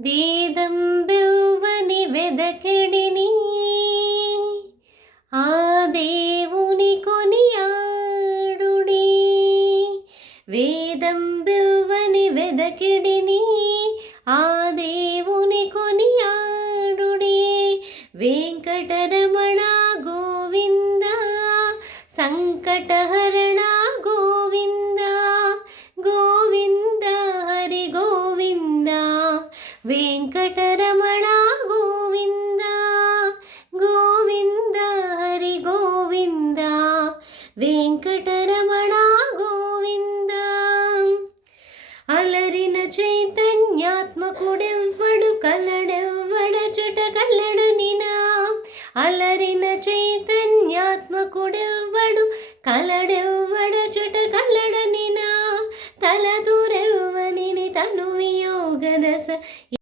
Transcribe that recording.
వేదం బెవ్వని వెదకెడిని ఆ దేవుని కొనియాడుడి. వేదం బెవ్వని వెదకెడిని ఆ దేవుని కొనియాడుడి. వెంకటరమణ గోవింద సంకటహరణ గోవింద గోవింద హరి గోవింద. వెంకటరమణ గోవింద గోవింద హరి గోవింద. వెంకటరమణ గోవింద. అలరిన చైతన్యాత్మకుడెవ్వడు కలడెవ్వడచట కల్లడనినా. అలరిన చైతన్యాత్మకుడెవ్వడు కలడెవ్వడచట కల్లడనినా. తలదురెవ్వనిని తను వియోగదశ